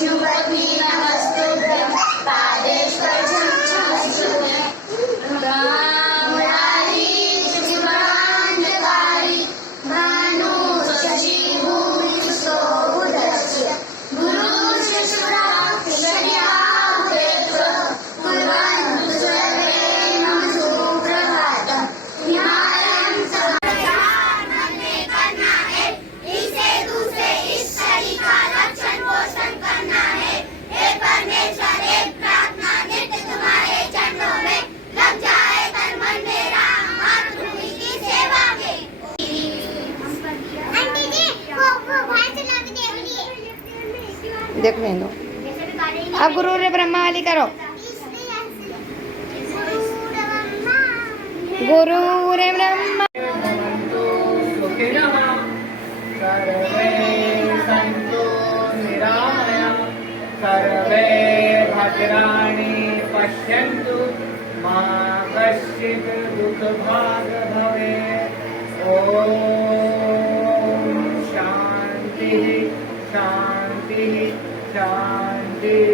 विष्णुपत्नी नमस्तुभ्यं पादे स्पर्शं मुरारी शुभांधकारी भानु शशि भूरिशो बुधस्य गुरु शिशुरा कृष्णया उपेत्र कुर्वन्तु सर्वे मम सुप्रभातम् हिमालयं हमने करना है इसे दूसरे इस शरीर का रक्षण पोषण करना है। हे परमेश्वर एक प्रार्थना नित्य तुम्हारे चरणों में लग जाए तन मन मेरा मातृभूमि की सेवा में। आंटी जी वो भाई से लग दे देख लें दो। अब गुरु रे ब्रह्मा वाली करो। गुरु रे ब्रह्मा सुखिनः सर्वे सन्तु निरामया सर्वे भद्राणि पश्यन्तु मा कश्चित् दुःखभाग् भवेत्। ॐ शान्तिः शान्तिः शान्तिः।